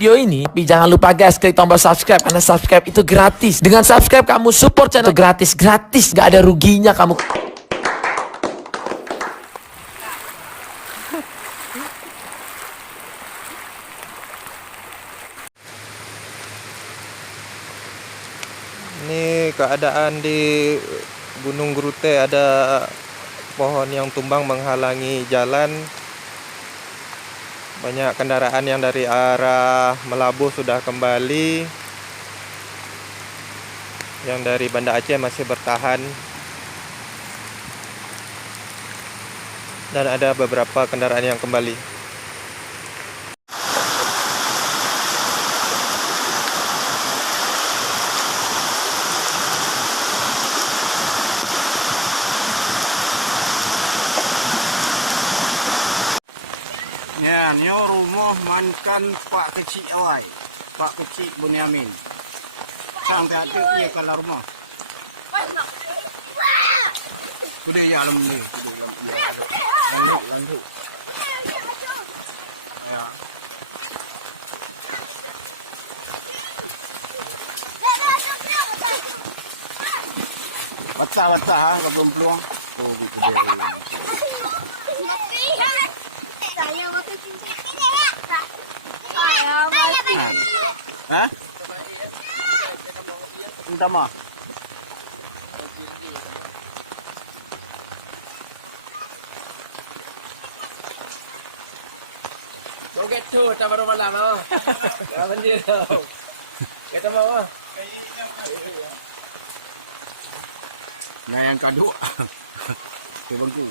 video ini. Tapi jangan lupa guys, klik tombol subscribe karena subscribe itu gratis. Dengan subscribe kamu support channel gratis, gak ada ruginya kamu. Ini keadaan di Gunung Grute, ada pohon yang tumbang menghalangi jalan. Banyak kendaraan yang dari arah Melabuh sudah kembali. Yang dari Banda Aceh masih bertahan. Dan ada beberapa kendaraan yang kembali. Ya, ni rumah mankan Pak Kecik awai. Pak Kecik Bunyamin. Sampai hati dia kalau rumah. Sudah ya alam ni. Lanjut. Ya. Baca belum peluang. Oh, gitu deh. Hah? Minta maaf. Joget tu, tak baru malam oh. Apa dia tu? Kita mau ah. Yang kaduk. Ke bangku.